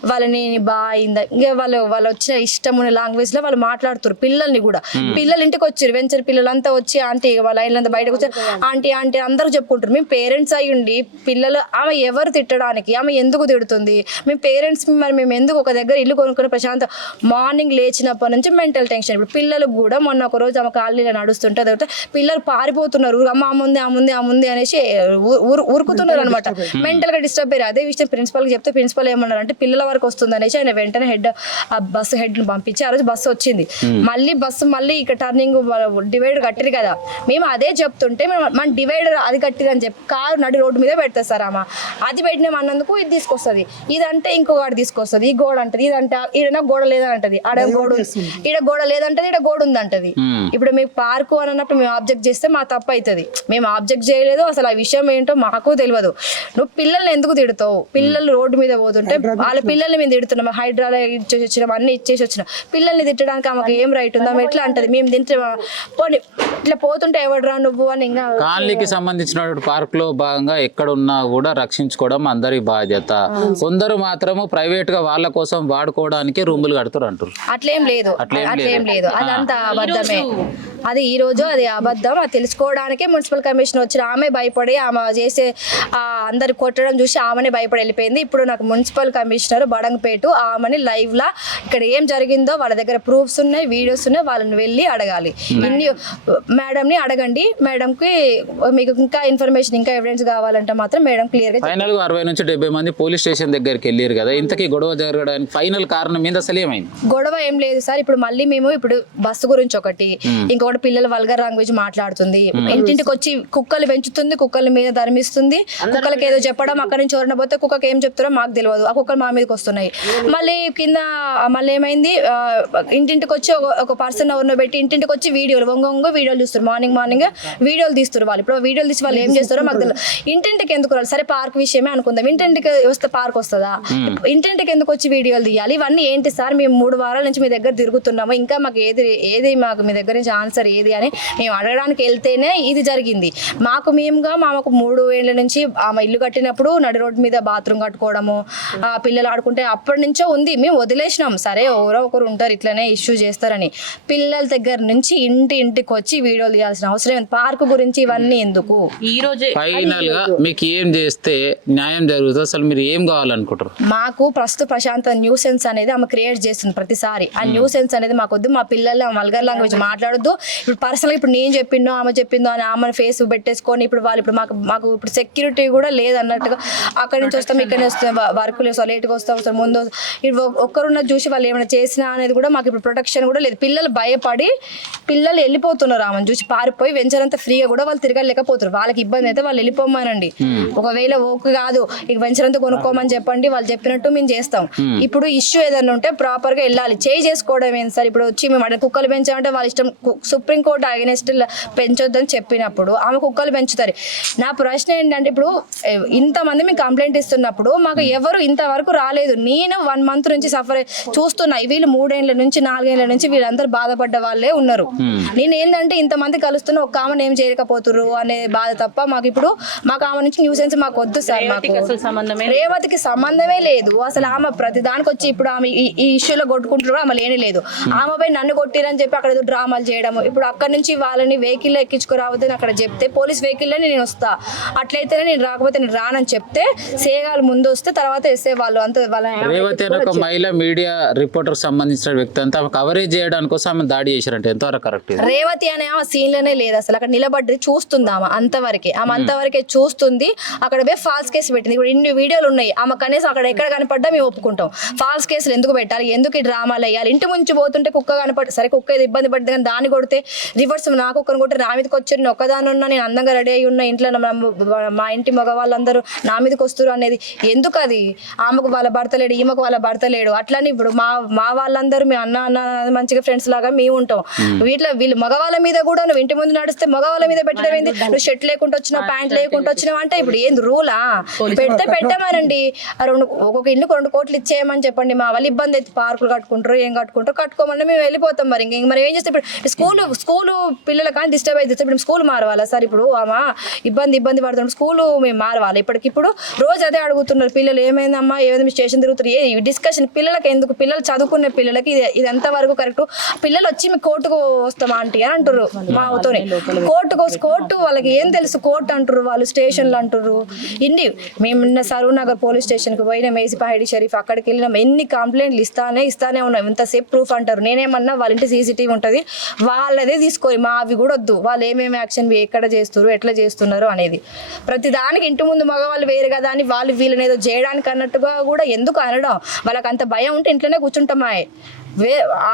వాళ్ళని బాయిందా ఇంకా వాళ్ళు వచ్చిన ఇష్టం ఉన్న లాంగ్వేజ్ లో వాళ్ళు మాట్లాడుతారు పిల్లల్ని కూడా. పిల్లలు ఇంటికి వచ్చారు, వెంచర్ పిల్లలంతా వచ్చి ఆంటీ వాళ్ళ లైన్లంతా బయటకు వచ్చి ఆంటీ ఆంటీ అందరూ చెప్పుకుంటారు. మేము పేరెంట్స్ అయ్యి ఉండి పిల్లలు ఆమె ఎవరు తిట్టడానికి, ఆమె ఎందుకు తిడుతుంది, మేము పేరెంట్స్ మరి మేము ఎందుకు ఒక దగ్గర ఇల్లు కొనుక్కుని ప్రశాంత మార్నింగ్ లేచినప్పటి నుంచి మెంటల్ టెన్షన్. ఇప్పుడు పిల్లలకు కూడా మొన్న ఒక రోజు ఆమె కాలనీలో నడుస్తుంటే అదొకటి పిల్లలు పారిపోతున్నారు, అమ్మ ఆ ముందే అనేసి ఉరుకుతున్నారు అనమాట. మెంటల్ గా డిస్టర్బ్ అయ్యారు. అదే విషయం ప్రిన్సిపల్ కి చెప్తే ప్రిన్సిపల్ ఏమన్నారు అంటే పిల్లల వరకు వస్తుంది అనేసి ఆయన వెంటనే బస్సు హెడ్ ను పంపించి ఆ రోజు బస్సు వచ్చింది. మళ్ళీ ఇక్కడ టర్నింగ్ డివైడర్ కట్టిరు కదా, మేము అదే చెప్తుంటే మన డివైడర్ అది కట్టిరు అని చెప్పి కారు నడి రోడ్డు మీద పెడతారు సార్. ఆమె అది పెట్టినాం అన్నందుకు ఇది తీసుకొస్తుంది, ఇదంటే ఇంకొకటి తీసుకొస్తుంది, ఈ గోడ అంటది, ఇదంటే ఈడ గోడ లేదని అంటది, ఆడ గోడ ఈడ గోడ లేదంటది, ఈడ గోడ ఉందంటది. ఇప్పుడు మీకు పార్కు అని అన్నప్పుడు మేము ఆబ్జెక్ట్ చేస్తే మా తప్పు అవుతుంది. మేము ఆబ్జెక్ట్ చేయలేదు, అసలు ఆ విషయం ఏంటో మాకు తెలియదు. నువ్వు పిల్లల్ని ఎందుకు తిడతావు? పిల్లలు రోడ్డు మీద పోతుంటే వాళ్ళ పిల్లల్ని మేము తిడుతున్నాం, హైడ్రాలో ఇచ్చేసి వచ్చినాం, అన్ని ఇచ్చేసి వచ్చినాం. పిల్లల్ని తిట్టడానికి ఆమెకు ఏం రైట్ ఉందా? ఆమె ఎట్లా అంటది మేము తింటే పోనీ ఇట్లా పోతుంటే ఎవడరా నువ్వు అని. ఇంకా కాలనీకి సంబంధించిన పార్క్ లో భాగంగా ఎక్కడ ఉన్నా కూడా రక్షించుకోవడం అందరి బాధ్యత. కొందరు మాత్రము ప్రైవేట్ గా వాళ్ళ కోసం వాడుకోవడానికి రూములు కడుతారు అంటారు. అట్లేం లేదు, అదంతా అబద్ధమే. అది ఈ రోజు అది అబద్ధం. అది తెలుసుకోవడానికే మున్సిపల్ కమిషనర్ వచ్చిన ఆమె భయపడి ఆమె చేసే అందరు కొట్టడం చూసి ఆమెనే భయపడి వెళ్ళిపోయింది. ఇప్పుడు నాకు మున్సిపల్ కమిషనర్ బడంగపేట ఆమెని లైవ్ లా ఇక్కడ ఏం జరిగిందో వాళ్ళ దగ్గర ప్రూఫ్స్ ఉన్నాయి, వీడియోస్ ఉన్నాయి, వాళ్ళని వెళ్ళి అడగాలి. ఇన్ని మేడంని అడగండి, మేడంకి మీకు ఇంకా ఇన్ఫర్మేషన్ ఇంకా ఎవిడెన్స్ కావాలంటే మాత్రం మేడం క్లియర్ గా. ఫైనల్ గా 60 నుంచి 70 మంది పోలీస్ స్టేషన్ దగ్గరికి వెళ్ళారు కదా, ఇంతకీ గొడవ జరగడానికి ఫైనల్ కారణం మీద అసలు ఏమైంది? గొడవ ఏం లేదు సార్. ఇప్పుడు మళ్ళీ మేము ఇప్పుడు బస్సు గురించి ఒకటి, ఇంకొకటి పిల్లలు వల్గర్ లాంగ్వేజ్ మాట్లాడుతుంది, ఇంటింటికి వచ్చి కుక్కలు పెంచుతుంది, కుక్కల మీద ధర్మిస్తుంది, కుక్కలకి ఏదో చెప్పడం, అక్కడి నుంచి ఎవరైనా పోతే కుక్కకి ఏం చెప్తారో మాకు తెలియదు, ఆ కుక్కలు మా మీదకి వస్తున్నాయి. మళ్ళీ కింద మళ్ళీ ఏమైంది, ఇంటింటికి వచ్చి ఒక పర్సన్ ఎవరినో పెట్టి ఇంటింటికి వచ్చి వీడియోలు వీడియోలు చూస్తారు, మార్నింగ్ వీడియోలు తీస్తారు. వాళ్ళు ఇప్పుడు వీడియోలు తీసి వాళ్ళు ఏం చేస్తారో మాకు తెలియదు. ఇంటింటికి ఎందుకు రావాలి? సరే పార్క్ విషయమే అనుకుందాం, ఇంటింటికి వస్తే పార్క్ వస్తుందా? ఇంటింటికి ఎందుకు వచ్చి వీడియోలు తీయాలి? ఇవన్నీ ఏంటి సార్? మేము 3 వారాల నుంచి మీ దగ్గర తిరుగుతున్నాము, ఇంకా మాకు ఏది మాకు మీ దగ్గర నుంచి ఆన్సర్ ఏది అని మేము అడగడానికి వెళ్తేనే ఇది జరిగింది. మాకు 3 ఏళ్ళ నుంచి ఆమె ఇల్లు కట్టినప్పుడు నడి రోడ్డు మీద బాత్రూమ్ కట్టుకోవడము, పిల్లలు ఆడుకుంటే అప్పటి నుంచో ఉంది, మేము వదిలేసినాం. సరే ఎవరో ఒకరు ఉంటారు ఇట్లనే ఇష్యూ చేస్తారని. పిల్లల దగ్గర నుంచి ఇంటికి వచ్చి వీడియోలు తీయాల్సిన అవసరం ఏంటి? పార్క్ గురించి ఇవన్నీ ఎందుకు? ఈ రోజే ఫైనల్ గా మీకు ఏం చేస్తే న్యాయం జరుగుతుంది? అసలు మీరు ఏం కావాలనుకుంటారు? మాకు ప్రశాంత న్యూసెన్స్ అనేది ఆమె క్రియేట్ చేస్తుంది ప్రతిసారి. ఆ న్యూసెన్స్ అనేది మాకు వద్దు. మా పిల్లలు వల్గర్ లాంగ్వేజ్ మాట్లాడొద్దు. ఇప్పుడు పర్సనల్ ఇప్పుడు నేను చెప్పిందో ఆమె చెప్పిందో అని ఆమె ఫేస్ పెట్టేసుకొని ఇప్పుడు వాళ్ళు ఇప్పుడు మాకు ఇప్పుడు సెక్యూరిటీ కూడా లేదన్నట్టుగా అక్కడి నుంచి వస్తాం, ఇక్కడ వస్తాం, వర్క్ లేదు, లేట్గా వస్తాం, ముందు ఒక్కరున్న చూసి వాళ్ళు ఏమైనా చేసినా అనేది కూడా మాకు ఇప్పుడు ప్రొటెక్షన్ కూడా లేదు. పిల్లలు భయపడి పిల్లలు వెళ్ళిపోతున్నారు, ఆమెను చూసి పారిపోయి వెంచరంతా ఫ్రీగా కూడా వాళ్ళు తిరగలేకపోతారు. వాళ్ళకి ఇబ్బంది అయితే వాళ్ళు వెళ్ళిపోమానండి. ఒకవేళ ఓకే కాదు ఇక వెంచరంతా కొనుక్కోమని చెప్పండి, వాళ్ళు చెప్పినట్టు మేము చేస్తాం. ఇప్పుడు ఇష్యూ ఏదైనా ఉంటే ప్రాపర్ గా వెళ్ళాలి. చేసుకోవడం ఏంటి సార్? ఇప్పుడు వచ్చి మేము కుక్కలు పెంచామంటే వాళ్ళ ఇష్టం. సుప్రీంకోర్టు అగెనెస్ట్ పెంచొద్దని చెప్పినప్పుడు ఆమె కుక్కలు పెంచుతారు. నా ప్రశ్న ఏంటంటే ఇప్పుడు ఇంతమంది మేము కంప్లైంట్ ఇస్తున్నప్పుడు మాకు ఎవరు ఇంతవరకు రాలేదు. నేను 1 month నుంచి సఫర్ చూస్తున్నా. వీళ్ళు 3 ఏళ్ల నుంచి 4 ఏళ్ల నుంచి వీళ్ళందరూ బాధపడ్డ వాళ్ళే ఉన్నారు. నేను ఏంటంటే ఇంతమంది కలుస్తున్నా ఒక ఆమెను ఏం చేయకపోతున్నారు అనే బాధ తప్ప మాకు ఆమె నుంచి న్యూసెన్స్ మాకు వద్దు సార్. రేవతికి సంబంధమే లేదు అసలు. ఆమె ప్రతి దానికి వచ్చి ఇప్పుడు ఆమె ఈ ఇష్యూలో కొట్టుకుంటున్నారు, ఆమె లేని లేదు. ఆమెపై నన్ను కొట్టిరని చెప్పి అక్కడ ఏదో డ్రామాలు చేయడము. ఇప్పుడు అక్కడ నుంచి వాళ్ళని వెహికల్ ఎక్కించుకురావద్దని అక్కడ చెప్తే పోలీస్ వెహికల్లోనే నేను వస్తా, అట్లయితేనే నేను రాకపోతే నేను రానని చెప్తే సేగాలు ముందు వస్తే తర్వాత వేసే వాళ్ళు అంత వాళ్ళ. రేవతి అనే ఒక మహిళా మీడియా రిపోర్టర్ సంబంధించిన వ్యక్తి అంతా కవరేజ్ చేయడానికి కోసం ఆమె దాడి చేశారంటే ఎంతవరకు కరెక్ట్? రేవతి అనే ఆమె సీన్ లోనే లేదు అసలు. అక్కడ నిలబడి చూస్తుంది ఆమె అంతవరకే చూస్తుంది. అక్కడ పోయి ఫాల్స్ కేసు పెట్టింది. ఇప్పుడు ఇన్ని వీడియోలు ఉన్నాయి. ఆమె కనీసం అక్కడ ఎక్కడ కనపడ్డా మేము ఒప్పుకుంటాం. ఫాల్స్ కేసులు ఎందుకు పెట్టాలి? ఎందుకు ఈ డ్రామాలు వేయాలి? ఇంటి ముంచి పోతుంటే కుక్క కనపడి సరే కుక్క ఏది ఇబ్బంది పడుతుంది కానీ దాన్ని కొడితే రివర్స్ నాకు ఒకరిని కొట్టి నా మీదకి వచ్చారు, నేను ఒక్కదాని ఉన్నా, నేను అందంగా రెడీ అయి ఉన్న ఇంట్లో మా ఇంటి మగ వాళ్ళందరూ నా మీదకి వస్తారు అనేది ఎందుకు? అది ఆమెకు వాళ్ళ భర్త లేడు, ఈమెకు వాళ్ళ భర్త లేడు, అట్లని ఇప్పుడు మా వాళ్ళందరూ మేము అన్న మంచిగా ఫ్రెండ్స్ లాగా మేము ఉంటాం. వీళ్ళు మగవాళ్ళ మీద కూడా నువ్వు ఇంటి ముందు నడిస్తే మగవాళ్ళ మీద పెట్టడం ఏంది? నువ్వు షర్ట్ లేకుండా వచ్చినావు, ప్యాంట్ లేకుండా వచ్చినావు అంటే ఇప్పుడు ఏంది రూలా? పెడితే పెట్టామనండి, ఒక్కొక్క ఇంటికి 2 కోట్లు ఇచ్చేయమని చెప్పండి. మా వాళ్ళు ఇబ్బంది అయితే పార్కులు కట్టుకుంటారు, ఏం కట్టుకుంటారు, కట్టుకోమని మేము వెళ్ళిపోతాం. మరి మరి ఏం చేస్తే ఇప్పుడు స్కూలు పిల్లలు కానీ డిస్టర్బ్ అయితే ఇప్పుడు స్కూల్ మారవాలా సార్? ఇప్పుడు ఆమె ఇబ్బంది పడుతున్నాం, స్కూలు మేము మారవాలి. ఇప్పటికిప్పుడు రోజు అదే అడుగుతున్నారు పిల్లలు, ఏమైందమ్మా, ఏమైంది స్టేషన్ తిరుగుతారు, ఏ డిస్కషన్ పిల్లలకి ఎందుకు? పిల్లలు చదువుకునే పిల్లలకి ఇది ఎంతవరకు కరెక్ట్? పిల్లలు వచ్చి మీ కోర్టుకు వస్తామా ఆంటీ అని అంటారు మాతోనే. కోర్టు వాళ్ళకి ఏం తెలుసు? కోర్టు అంటారు వాళ్ళు, స్టేషన్లు అంటారు. ఇన్ని మేము నిన్న సరూర్ నగర్ పోలీస్ స్టేషన్కి పోయినాం, మేసిపాహిడి షరీఫ్ అక్కడికి వెళ్ళినాం, ఎన్ని కంప్లైంట్లు ఇస్తానే ఉన్నాం. ఇంతసేపు ప్రూఫ్ అంటారు. నేనేమన్నా వాళ్ళ ఇంటి సీసీటీవీ ఉంటుంది, వాళ్ళదే తీసుకొని మా అవి కూడా వద్దు, వాళ్ళు ఏమేమి యాక్షన్ ఎక్కడ చేస్తారు, ఎట్లా చేస్తున్నారు అనేది. ప్రతి దానికి ఇంటి ముందు మగవాళ్ళు వేరు కదా అని వాళ్ళు వీళ్ళని ఏదో చేయడానికి అన్నట్టుగా కూడా ఎందుకు అనడం? వాళ్ళకి అంత భయం ఉంటే ఇంట్లోనే కూర్చుంటామా?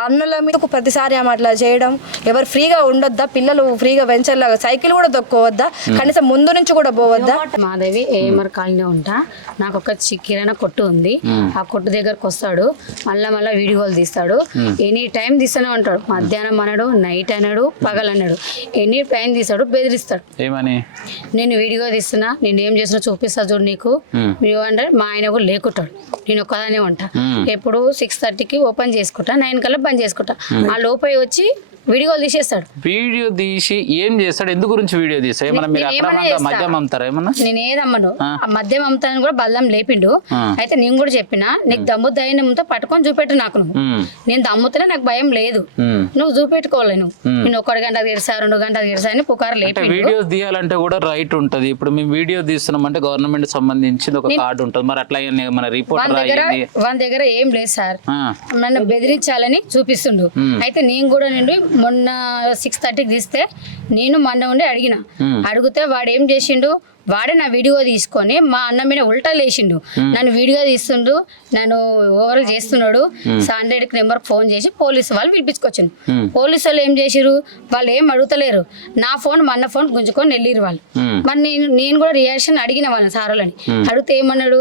అన్నల మీద ప్రతిసారి ఆమె అట్లా చేయడం. ఎవరు ఫ్రీగా ఉండొద్దా? పిల్లలు ఫ్రీగా వెంచర్లాగా సైకిల్ కూడా తొక్కోవద్దా? కనీసం ముందు నుంచి కూడా పోవద్దా? మాదేవి ఏఎంఆర్ కాలనీ ఉంటా. నాకు ఒక కిరాణా కొట్టు ఉంది. ఆ కొట్టు దగ్గరకు వస్తాడు, మళ్ళా వీడియోలు తీస్తాడు. ఎనీ టైం తీస్తూనే ఉంటాడు. మధ్యాహ్నం అన్నాడు, నైట్ అన్నాడు, పగలు అన్నాడు, ఎనీ టైం తీస్తాడు, బెదిరిస్తాడు. ఏమని? నేను వీడియో తీస్తున్నా, నేను ఏం చేసినా చూపిస్తా చూడు నీకు అంటే. మా ఆయన కూడా లేకుంటాడు, నేను ఒక్కదానే ఉంటా. ఎప్పుడు 6:30కి ఓపెన్ చేసుకుంటా, 9 కల్లా బంద్ చేసుకుంటా. ఆ లోపల వచ్చి వీడియోలు తీసేస్తాడు. వీడియో తీసి ఏం చేస్తాడు? ఎందు గురించి వీడియో తీస్తాడు? ఏమన్నా మీరు అక్రమంగా మద్యం అమ్ముతారా? ఏమన్నా నేను ఏది అమ్మను, ఆ మద్యం అమ్ముతానని కూడా బల్లం లేపిండు. అయితే నేను కూడా చెప్పిన, నీకు దమ్ము ధైర్యంతో పట్టుకొని చూపెట్టు నాకు. నేను దమ్ముతలే, నాకు భయం లేదు, నువ్వు చూపెట్టుకోవాలి. నేను 1 గంటకు తెరిసా, 2 గంటకు తెరిసా అని పుకారు లేపి. వీడియోస్ తీయాలంటే కూడా రైట్ ఉంటది. ఇప్పుడు మేము వీడియో తీస్తున్నాం అంటే గవర్నమెంట్ సంబంధించి ఒక కార్డు ఉంటుంది. మరి అట్లా మన రిపోర్టర్ వాళ్ళ దగ్గర ఏం లేదు సార్, నన్ను బెదిరించాలని చూపిస్తుండు. అయితే నేను కూడా నుండి మొన్న 6:30కి తీస్తే నేను మొన్న ఉండి అడిగితే వాడు ఏం చేసిండు, వాడే నా వీడియో తీసుకొని మా అన్న మీద ఉల్టా లేచిండు. నన్ను వీడియో తీస్తుండు, నన్ను ఓవర్ చేస్తున్నాడు. 100కి నెంబర్కి ఫోన్ చేసి పోలీసు వాళ్ళు పిలిపించుకొచ్చిండు. పోలీసు వాళ్ళు ఏం చేసిరు, వాళ్ళు ఏం అడుగుతలేరు. నా ఫోన్ మా అన్న ఫోన్ గుంజుకొని వెళ్ళిరు వాళ్ళు. మరి నేను కూడా రియాక్షన్ అడిగిన వాళ్ళని సారోలని. అడిగితే ఏమన్నాడు,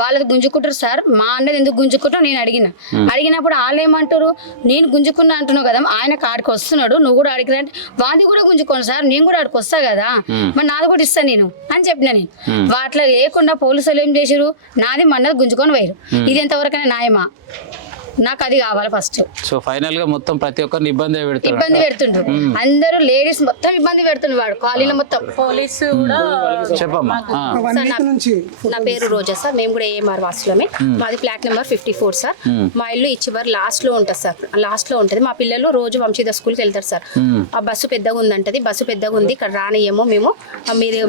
వాళ్ళది గుంజుకుంటారు సార్, మా అన్నది ఎందుకు గుంజుకుంటావు నేను అడిగినప్పుడు వాళ్ళు ఏమంటారు, నేను గుంజుకున్నా అంటున్నావు కదా, ఆయన ఆడికి వస్తున్నాడు, నువ్వు కూడా ఆడికి రంటే వాది కూడా గుంజుకోను సార్, నేను కూడా ఆడికి వస్తా కదా, మరి నాది కూడా ఇస్తాను నేను అని చెప్పిన. నేను వాటిలో లేకుండా పోలీసులు ఏం చేసారు, నాది మన్నది గుంజుకొని పోయారు. ఇది ఎంతవరకైనా న్యాయమా? నాకు అది కావాలి ఫస్ట్. సో ఫైనల్ గా మొత్తం ప్రతి ఒక్కరిని ఇబ్బంది పెడుతుండ్రు. అందరూ లేడీస్ మొత్తం ఇబ్బంది పెడుతుంది వాడు కాలనీలో మొత్తం. పోలీసు కూడా చెప్పమ్మా. నా పేరు రోజా సార్, మేము కూడా ఏఎంఆర్ వాసులమే. మాది ఫ్లాట్ నెంబర్ 54 సార్. మా ఇల్లు చివరి లాస్ట్ లో ఉంటుంది సార్, లాస్ట్ లో ఉంటుంది. మా పిల్లలు రోజు వంశీద స్కూల్కి వెళ్తారు సార్. ఆ బస్సు పెద్దగా ఉందంటది, బస్సు పెద్దగా ఉంది, ఇక్కడ రానియమో మేము,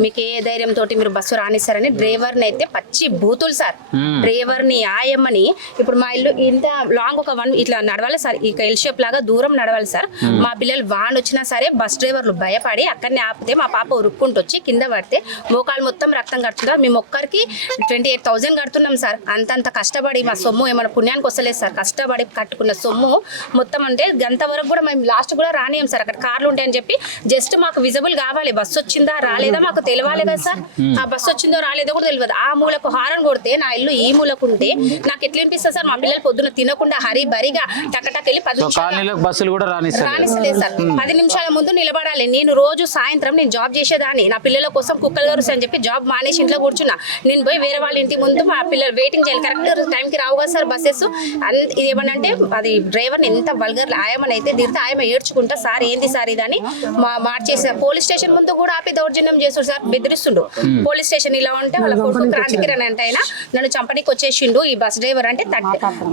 మీకు ఏ ధైర్యం తోటి మీరు బస్సు రానిస్తారని డ్రైవర్ని అయితే పచ్చి బూతులు సార్. డ్రైవర్ని ఆయమ్మని, ఇప్పుడు మా ఇల్లు ఇంత లాంగ్ ఒక 1 ఇట్లా నడవాలి సార్, ఇక ఎల్ షేప్ లాగా దూరం నడవాలి సార్. మా పిల్లలు వాన్ వచ్చినా సరే బస్ డ్రైవర్లు భయపడి అక్కడనే ఆపితే మా పాప ఉరుక్కుంటూ వచ్చి కింద పడితే మోకాలు మొత్తం రక్తం కడుతున్నారు. మేము ఒక్కరికి 28,000 కడుతున్నాం సార్. అంతంత కష్టపడి మా సొమ్ము ఏమైనా పుణ్యానికి వస్తలేదు సార్, కష్టపడి కట్టుకున్న సొమ్ము మొత్తం. అంటే గంత వరకు కూడా మేము లాస్ట్ కూడా రానియం సార్, అక్కడ కార్లు ఉంటాయని చెప్పి జస్ట్ మాకు విజిబుల్ కావాలి, బస్సు వచ్చిందా రాలేదా మాకు తెలియాలి కదా సార్. ఆ బస్సు వచ్చిందో రాలేదో కూడా తెలియదు. ఆ మూలకు హారన్ కొడితే నా ఇల్లు ఈ మూలకు ఉంటే నాకు ఎట్లా అనిపిస్తుంది సార్? మా పిల్లలు పొద్దున తినకుండా హరి బరిగా టకటక్ వెళ్ళి 10 రానిస్తలేదు సార్. 10 నిమిషాల ముందు నిలబడాలి. నేను రోజు సాయంత్రం నేను జాబ్ చేసేదాన్ని, నా పిల్లల కోసం కుక్కలు గరుసు అని చెప్పి జాబ్ మానేసి ఇంట్లో కూర్చున్నా. నేను పోయి వేరే వాళ్ళ ఇంటి ముందు మా పిల్లలు వెయిటింగ్ చేయాలి, కరెక్ట్ టైంకి రావు కదా సార్ బస్సెస్. ఇది ఏమనంటే అది డ్రైవర్ని ఎంత వల్గర్ ఆయమని అయితే తిరిగితే ఆయమ ఏడ్చుకుంటా సార్ ఏంది సార్ ఇదని మార్చేసిన. పోలీస్ స్టేషన్ ముందు కూడా ఆపి దౌర్జన్యం చేస్తాడు సార్, బెదిరిస్తుండు. పోలీస్ స్టేషన్ ఇలా ఉంటే వాళ్ళ కొడుకు క్రాంతికిరణ్ అంటే అయినా నన్ను చంపనీకి వచ్చేసిండు ఈ బస్ డ్రైవర్. అంటే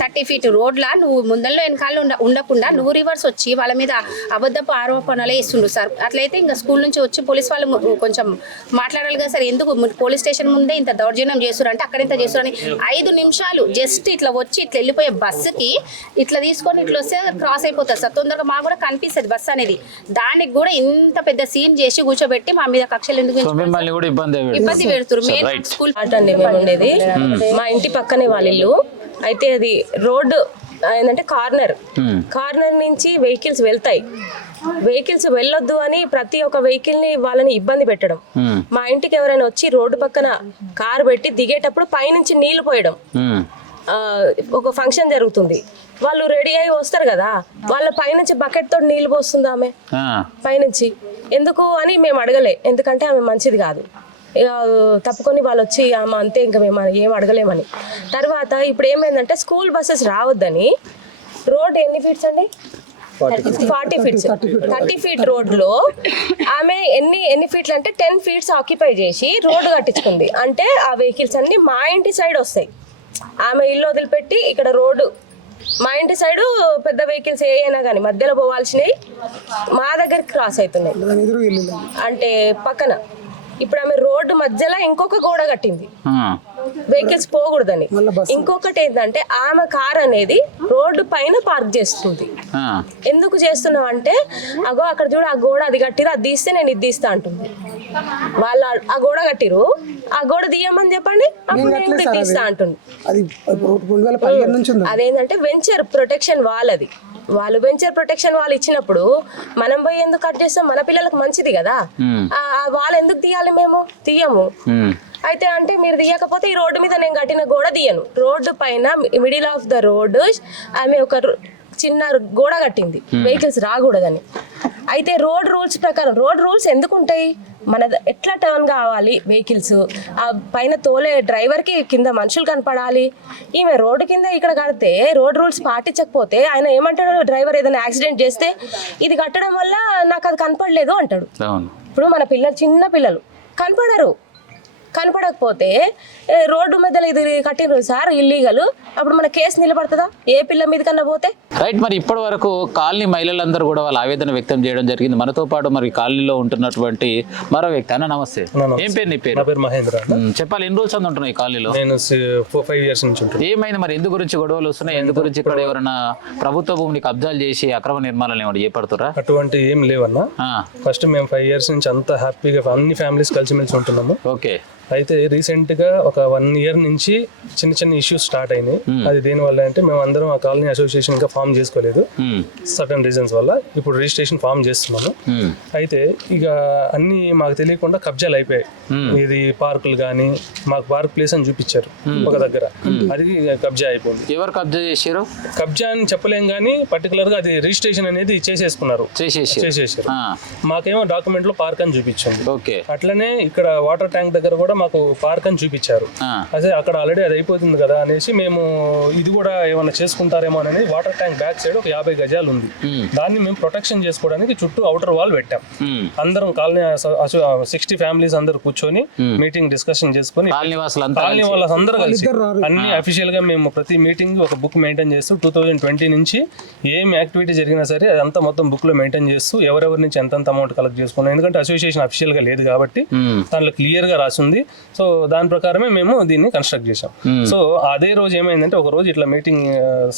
30 ఫీట్ రోడ్లా నువ్వు ముందల్లో వెనకాల ఉండకుండా నువ్వు రివర్స్ వచ్చి వాళ్ళ మీద అబద్ధపు ఆరోపణలే ఇస్తుండు సార్. అట్లయితే ఇంకా స్కూల్ నుంచి వచ్చి పోలీస్ వాళ్ళు కొంచెం మాట్లాడాలి కదా సార్, ఎందుకు పోలీస్ స్టేషన్ ముందే ఇంత దౌర్జన్యం చేస్తున్నారు అంటే అక్కడ ఇంత చేస్తున్నారని. 5 నిమిషాలు జస్ట్ ఇట్లా వచ్చి ఇట్లా వెళ్ళిపోయే బస్సుకి ఇట్లా తీసుకొని ఇట్లా వస్తే క్రాస్ అయిపోతుంది సార్, తొందరగా మాకు కూడా కనిపిస్తుంది బస్సు అనేది. దానికి కూడా ఇంత పెద్ద సీన్ చేసి కూర్చోబెట్టి మా మీద కక్షలు ఎందుకు ఇబ్బంది పెడుతున్నారు. మేము స్కూల్ ఉండేది మా ఇంటి పక్కనే వాళ్ళ ఇల్లు. అయితే అది రోడ్డు ఏంటంటే కార్నర్ నుంచి వెహికల్స్ వెళ్తాయి. వెహికల్స్ వెళ్ళొద్దు అని ప్రతి ఒక్క వెహికల్ ని వాళ్ళని ఇబ్బంది పెట్టడం. మా ఇంటికి ఎవరైనా వచ్చి రోడ్డు పక్కన కారు పెట్టి దిగేటప్పుడు పైనుంచి నీళ్లు పోయడం. ఒక ఫంక్షన్ జరుగుతుంది, వాళ్ళు రెడీ అయ్యి వస్తారు కదా, వాళ్ళ పైనుంచి బకెట్ తోటి నీళ్లు పోస్తుంది ఆమె పైనుంచి. ఎందుకు అని మేము అడగలే, ఎందుకంటే ఆమె మంచిది కాదు. ఇక తప్పుకొని వాళ్ళు వచ్చి ఆమె అంతే, ఇంకా మేము ఏం అడగలేమని. తర్వాత ఇప్పుడు ఏమైందంటే స్కూల్ బస్సెస్ రావద్దని రోడ్ ఎన్ని ఫీట్స్ అండి, 40 ఫీట్స్, 30 ఫీట్ రోడ్లో ఆమె ఎన్ని ఫీట్లు అంటే 10 ఫీట్స్ ఆక్యుపై చేసి రోడ్డు కట్టించుకుంది. అంటే ఆ వెహికల్స్ అన్ని మా ఇంటి సైడ్ వస్తాయి. ఆమె ఇల్లు వదిలిపెట్టి ఇక్కడ రోడ్డు మా ఇంటి సైడు పెద్ద వెహికల్స్ ఏ అయినా కానీ మధ్యలో పోవాల్సినవి మా దగ్గరికి క్రాస్ అవుతున్నాయి. అంటే పక్కన ఇప్పుడు ఆమె రోడ్డు మధ్యలో ఇంకొక గోడ కట్టింది వెహికల్స్ పోకూడదని. ఇంకొకటి ఏంటంటే ఆమె కార్ అనేది రోడ్డు పైన పార్క్ చేస్తుంది. ఎందుకు చేస్తున్నావు అంటే, అగో అక్కడ చూడు ఆ గోడ అది కట్టిరు, అది తీస్తే నేను ఇది తీస్తా అంటుంది. వాళ్ళు ఆ గోడ కట్టిరు, ఆ గోడ తీయమని చెప్పండి, అప్పుడు నేను ఇది తీస్తా అంటుంది. అదేంటంటే వెంచర్ ప్రొటెక్షన్ వాళ్ళది. వాళ్ళు వెంచర్ ప్రొటెక్షన్ వాళ్ళు ఇచ్చినప్పుడు మనం పోయి ఎందుకు కట్ చేస్తాం, మన పిల్లలకు మంచిది కదా. వాళ్ళు ఎందుకు తీయాలి, మేము తీయము. అయితే అంటే మీరు తీయకపోతే ఈ రోడ్డు మీద నేను కట్టిన గోడ తీయను. రోడ్డు పైన మిడిల్ ఆఫ్ ద రోడ్ ఆమె ఒక చిన్న గోడ కట్టింది వెహికల్స్ రాకూడదని. అయితే రోడ్ రూల్స్ ప్రకారం, రోడ్ రూల్స్ ఎందుకు ఉంటాయి, మన ఎట్లా టర్న్ కావాలి వెహికల్స్, ఆ పైన తోలే డ్రైవర్కి కింద మనుషులు కనపడాలి. ఈమె రోడ్డు కింద ఇక్కడ కడితే రోడ్ రూల్స్ పాటించకపోతే ఆయన ఏమంటాడు, డ్రైవర్ ఏదైనా యాక్సిడెంట్ చేస్తే ఇది కట్టడం వల్ల నాకు అది కనపడలేదు అంటాడు. ఇప్పుడు మన పిల్లలు, చిన్న పిల్లలు కనపడకపోతే రోడ్డు మధ్యలో ఇది కట్టిన సార్ ఇల్లీగల్, అప్పుడు మన కేసు నిలబడుతుందా ఏ పిల్ల మీద కన్నా పోతే? రైట్. మరి ఇప్పటి వరకు కాలనీ మహిళలందరూ కూడా వాళ్ళ ఆవేదన వ్యక్తం చేయడం జరిగింది. మనతో పాటు మరి కాలనీలో ఉంటున్నటువంటి మరో వ్యక్తి. అన్న నమస్తే, ఏం పేరు నీ పేరు? నా పేరు మహేంద్ర. చెప్పాలి, ఎన్ని రోజులు ఉంటున్నాయి ఈ కాలనీలో? నేను 4-5 ఇయర్స్ నుంచి ఉంటున్నాను. ఏమైంది మరి, ఎందు గురించి గొడవలు వస్తున్నాయి, ఎందు గురించి ఇక్కడ ఎవరైనా ప్రభుత్వ భూమిని కబ్జాలు చేసి అక్రమ నిర్మాణాలు ఏమైనా చేపడుతురా? అటువంటి ఏం లేవన్నా. ఫస్ట్ మేము 5 ఇయర్స్ నుంచి అంతా హ్యాపీగా అన్ని ఫ్యామిలీస్ కలిసిమెలిసి ఉంటున్నాము. ఓకే. అయితే రీసెంట్ గా ఒక 1 ఇయర్ నుంచి చిన్న ఇష్యూస్ స్టార్ట్ అయినాయి. అది దేని వల్ల అంటే, మేము అందరం ఆ కాలనీ అసోసియేషన్ ఇంకా ఫామ్ చేసుకోలేదు సర్టన్ రీజన్స్ వల్ల. ఇప్పుడు రిజిస్ట్రేషన్ ఫామ్ చేస్తున్నాము. అయితే ఇక అన్ని మాకు తెలియకుండా కబ్జాలు అయిపోయాయి. ఇది పార్కులు కానీ, మాకు పార్క్ ప్లేస్ అని చూపించారు ఒక దగ్గర, అది కబ్జా అయిపోయింది. ఎవరు కబ్జా చేశారు? కబ్జా అని చెప్పలేం కానీ పర్టికులర్ గా అది రిజిస్ట్రేషన్ అనేది చేసేసుకున్నారు, చేసేసారు. మాకేమో డాక్యుమెంట్ లో పార్క్ అని చూపించింది. అట్లనే ఇక్కడ వాటర్ ట్యాంక్ దగ్గర కూడా మాకు పార్క్ అని చూపించారు. అదే అక్కడ ఆల్రెడీ అది అయిపోతుంది కదా అనేసి మేము ఇది కూడా ఏమైనా చేసుకుంటారేమో అనేది, వాటర్ ట్యాంక్ బ్యాక్ సైడ్ ఒక 50 గజాలు ఉంది, దాన్ని మేము ప్రొటెక్షన్ చేసుకోవడానికి చుట్టూ అవుటర్ వాల్ పెట్టాం. అందరం కాలనీ 60 ఫ్యామిలీస్ అందరూ కూర్చొని మీటింగ్ డిస్కషన్ చేసుకుని, కాలనీ వాళ్ళందరూ కలిసి అన్ని అఫీషియల్ గా మేము ప్రతి మీటింగ్ ఒక బుక్ మెయింటైన్ చేస్తూ 2020 నుంచి ఏం యాక్టివిటీ జరిగినా సరే అదంతా మొత్తం బుక్ లో మెయింటైన్ చేస్తూ ఎవరెవరి నుంచి ఎంత అమౌంట్ కలెక్ట్ చేసుకున్నాం. ఎందుకంటే అసోసియేషన్ అఫీషియల్ గా లేదు కాబట్టి దాంట్లో క్లియర్ గా రాసింది. సో దాని ప్రకారమే మేము దీన్ని కన్స్ట్రక్ట్ చేసాం. సో అదే రోజు ఏమైందంటే, ఒక రోజు ఇట్లా మీటింగ్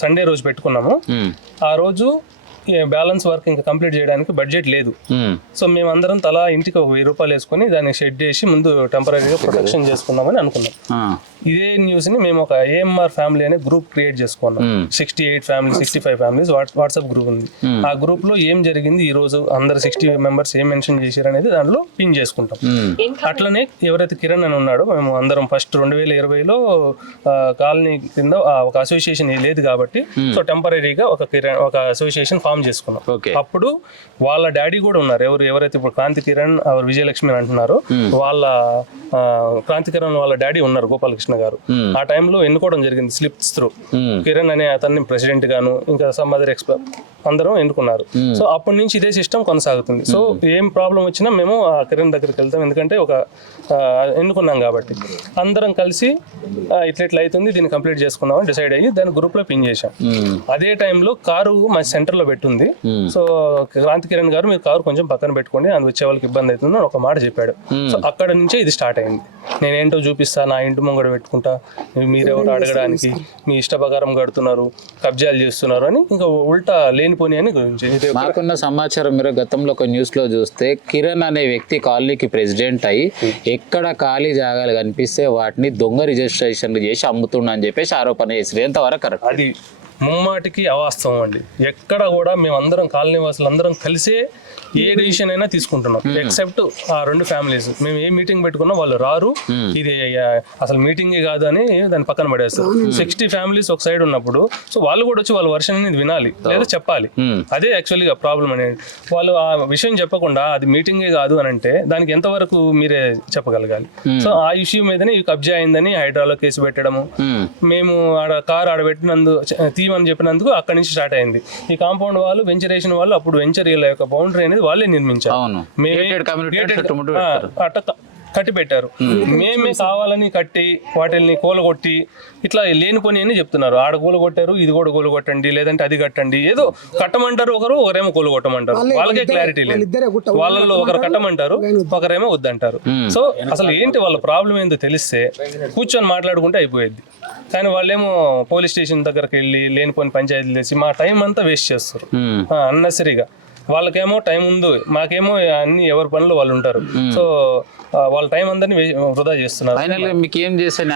సండే రోజు పెట్టుకున్నాము. ఆ రోజు బ్యాలెన్స్ వర్క్ ఇంకా కంప్లీట్ చేయడానికి బడ్జెట్ లేదు. సో మేము అందరం తలా ఇంటికి ఒక 1000 రూపాయలు వేసుకొని దాన్ని షెడ్ చేసి ముందు టెంపరీగా ప్రొటెక్షన్ చేసుకుందామని అనుకున్నాం. ఇదే న్యూస్ ని మేము ఒక AMR ఫ్యామిలీ అనే గ్రూప్ క్రియేట్ చేసుకున్నాం. 68 ఫ్యామిలీ, 65 ఫ్యామిలీస్ వాట్సాప్ గ్రూప్ ఉంది. ఆ గ్రూప్ లో ఏం జరిగింది, ఈ రోజు అందరు 60 మెంబర్స్ ఏం మెన్షన్ చేశారు అనేది దాంట్లో పిన్ చేసుకుంటాం. అట్లనే ఎవరైతే కిరణ్ అని ఉన్నాడో, మేము అందరం ఫస్ట్ 2020లో కాలనీ కింద ఒక అసోసియేషన్ లేదు కాబట్టి, సో టెంపరీగా ఒక అసోసియేషన్ ఫామ్ చేసుకున్నాం. అప్పుడు వాళ్ళ డాడీ కూడా ఉన్నారు, ఎవరైతే ఇప్పుడు క్రాంతి కిరణ్ విజయలక్ష్మి అని అంటున్నారు, వాళ్ళ క్రాంతి కిరణ్ వాళ్ళ డాడీ ఉన్నారు, గోపాలకృష్ణ గారు. ఆ టైంలో ఎన్నుకోవడం జరిగింది స్లిప్స్ త్రూ. కిరణ్ అనే అతన్ని ప్రెసిడెంట్ గాను, ఇంకా సమ్ అదర్ అందరం ఎన్నుకున్నారు. సో అప్పటి నుంచి ఇదే సిస్టమ్ కొనసాగుతుంది. సో ఏం ప్రాబ్లం వచ్చినా మేము ఆ కిరణ్ దగ్గరికి వెళ్తాం, ఎందుకంటే ఒక ఎన్నుకున్నాం కాబట్టి. అందరం కలిసి ఇట్లా అవుతుంది, దీన్ని కంప్లీట్ చేసుకుందామని డిసైడ్ అయ్యి దాన్ని గ్రూప్ లో పిన్ చేశాం. అదే టైంలో కారు మా సెంటర్ లో పెట్టుంది. సో క్రాంతి కిరణ్ గారు, మీరు కారు కొంచెం పక్కన పెట్టుకోండి, అది వచ్చే వాళ్ళకి ఇబ్బంది అవుతుంది అని ఒక మాట చెప్పాడు. సో అక్కడ నుంచే ఇది స్టార్ట్ అయింది. నేనేంటో చూపిస్తా, నా ఇంటి ముంగడ పెట్టుకుంటా, మీరెవరు అడగడానికి, మీ ఇష్ట ప్రకారం కడుతున్నారు, కబ్జాలు చేస్తున్నారు అని ఇంకా ఉల్టా లేనిపోని అని గురించి. మాకున్న సమాచారం మీరు గతంలో ఒక న్యూస్ లో చూస్తే, కిరణ్ అనే వ్యక్తి కాలనీకి ప్రెసిడెంట్ అయ్యి ఎక్కడ ఖాళీ జాగాలు కనిపిస్తే వాటిని దొంగ రిజిస్ట్రేషన్లు చేసి అమ్ముతున్నా అని చెప్పేసి ఆరోపణ చేసి, ఎంతవరకు కరెక్ట్? అది ముమ్మాటికి అవాస్తవం అండి. ఎక్కడ కూడా మేము అందరం కాలనీ వాసులు అందరం కలిసే ఏ డిసిషన్ అయినా తీసుకుంటున్నాం, ఎక్సెప్ట్ ఆ 2 ఫ్యామిలీస్. మేము ఏ మీటింగ్ పెట్టుకున్నా వాళ్ళు రారు, ఇది అసలు మీటింగే కాదు అని దాన్ని పక్కన పడేస్తారు. 60 ఫ్యామిలీస్ ఒక సైడ్ ఉన్నప్పుడు సో వాళ్ళు కూడా వచ్చి వాళ్ళ వర్షన్ అనేది వినాలి లేదా చెప్పాలి. అదే యాక్చువల్గా ప్రాబ్లం అనేది. వాళ్ళు ఆ విషయం చెప్పకుండా అది మీటింగే కాదు అని అంటే దానికి ఎంతవరకు మీరే చెప్పగలగాలి. సో ఆ ఇష్యూ మీదనే ఈ కబ్జా అయిందని హైడ్రాలో కేసు పెట్టడము, మేము కారు ఆడబెట్టినందుకు తీయమని చెప్పినందుకు అక్కడి నుంచి స్టార్ట్ అయింది. ఈ కాంపౌండ్ వాళ్ళు వెంచరేషన్ వాళ్ళు అప్పుడు వెంచర్ యొక్క బౌండరీ అనేది వాళ్ళే నిర్మించారు, కట్టి పెట్టారు. మేమే కావాలని కట్టి వాటిని కూలగొట్టి ఇట్లా లేనిపోని అని చెప్తున్నారు. ఆడ కూలగొట్టారు, ఇది కూడా కూలగొట్టండి, లేదంటే అది కట్టండి, ఏదో కట్టమంటారు, ఒకరేమో కూలగొట్టమంటారు. వాళ్ళకే క్లారిటీ లేదు. వాళ్ళలో ఒకరు కట్టమంటారు, ఒకరేమో వద్దంటారు. సో అసలు ఏంటి వాళ్ళ ప్రాబ్లం ఏందో తెలిస్తే కూర్చొని మాట్లాడుకుంటే అయిపోయేది. కానీ వాళ్ళేమో పోలీస్ స్టేషన్ దగ్గరికి వెళ్ళి లేనిపోని పంచాయతీలు చేసి మా టైం అంతా వేస్ట్ చేస్తారు అన్నెసరీగా. వాళ్ళకేమో టైం ఉంది, మాకేమో అన్ని ఎవరి పనులు వాళ్ళు ఉంటారు. సో వాళ్ళ టైం అందరినీ వృధా చేస్తున్నారు.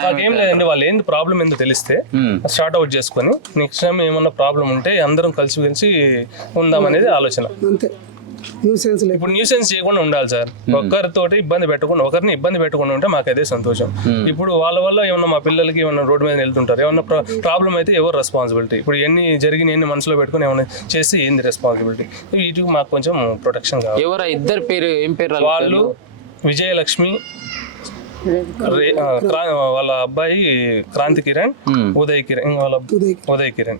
మాకేం లేదండి, వాళ్ళు ఏంది ప్రాబ్లం ఏందో తెలిస్తే స్టార్ట్ అవుట్ చేసుకొని నెక్స్ట్ టైం ఏమన్నా ప్రాబ్లం ఉంటే అందరం కలిసి ఉందామనేది ఆలోచన. ఇప్పుడు న్యూసెన్స్ చేయకుండా ఉండాలి సార్. ఒకరిని ఇబ్బంది పెట్టకుండా ఉంటే మాకు అదే సంతోషం. ఇప్పుడు వాళ్ళ వల్ల ఏమన్నా మా పిల్లలకి ఏమన్నా రోడ్డు మీద వెళ్తుంటారు, ఏమన్నా ప్రాబ్లం అయితే ఎవరు రెస్పాన్సిబిలిటీ? ఇప్పుడు ఎన్ని మనసులో పెట్టుకుని ఏమైనా చేసి ఏంది రెస్పాన్సిబిలిటీ? వీటికి మాకు కొంచెం ప్రొటెక్షన్ కావాలి. ఎవరు ఇద్దరు పేరు ఏం పేరు? వాళ్ళు విజయలక్ష్మి, వాళ్ళ అబ్బాయి క్రాంతి కిరణ్, ఉదయ్ కిరణ్, ఉదయ్ కిరణ్.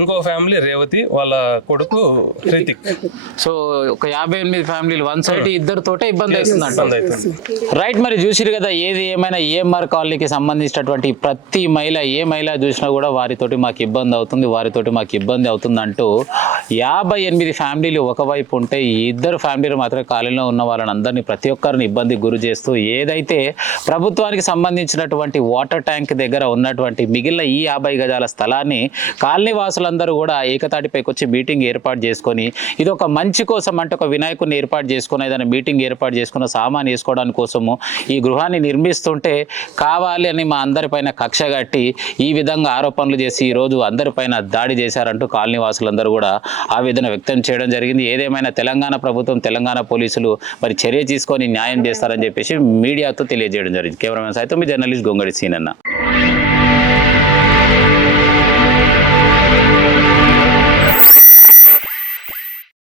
ఇంకో ఫ్యామిలీ రేవతి, వాళ్ళ కొడుకు హృతిక్. సో ఒక 58 ఫ్యామిలీలు వన్ సైడ్ ఇద్దరితోటే ఇబ్బంది అవుతుంది. రైట్, మరి చూసిరు కదా, ఏది ఏమైనా ఏఎంఆర్ కాలనీకి సంబంధించినటువంటి ప్రతి మహిళ ఏ మహిళ చూసినా కూడా వారితోటి మాకు ఇబ్బంది అవుతుంది అంటూ 58 ఫ్యామిలీలు ఒకవైపు ఉంటే ఈ ఇద్దరు ఫ్యామిలీలు మాత్రం కాలనీలో ఉన్న వాళ్ళని అందరినీ ప్రతి ఒక్కరిని ఇబ్బందికి గురి చేస్తూ ఏదైతే ప్రభుత్వానికి సంబంధించినటువంటి వాటర్ ట్యాంక్ దగ్గర ఉన్నటువంటి మిగిలిన ఈ 50 గజాల స్థలాన్ని కాలనీ వాసులందరూ కూడా ఏకతాటిపైకి వచ్చి మీటింగ్ ఏర్పాటు చేసుకొని ఇది ఒక మంచి కోసం అంటే ఒక వినాయకుడిని ఏర్పాటు చేసుకుని ఏదైనా మీటింగ్ ఏర్పాటు చేసుకున్న సామాన్ వేసుకోవడానికి కోసము ఈ గృహాన్ని నిర్మిస్తుంటే కావాలి అని మా అందరిపైన కక్ష కట్టి ఈ విధంగా ఆరోపణలు చేసి ఈరోజు అందరిపైన దాడి చేశారంటూ కాలనీ వాసులందరూ కూడా ఆవేదన వ్యక్తం చేయడం జరిగింది. ఏదేమైనా తెలంగాణ ప్రభుత్వం, తెలంగాణ పోలీసులు మరి చర్య తీసుకొని న్యాయం చేస్తారని చెప్పేసి మీడియాతో తెలియజేయడం జరిగింది. కెమెరామెన్ సైతం మీ జర్నలిస్ట్ గొంగడి సీనన్న.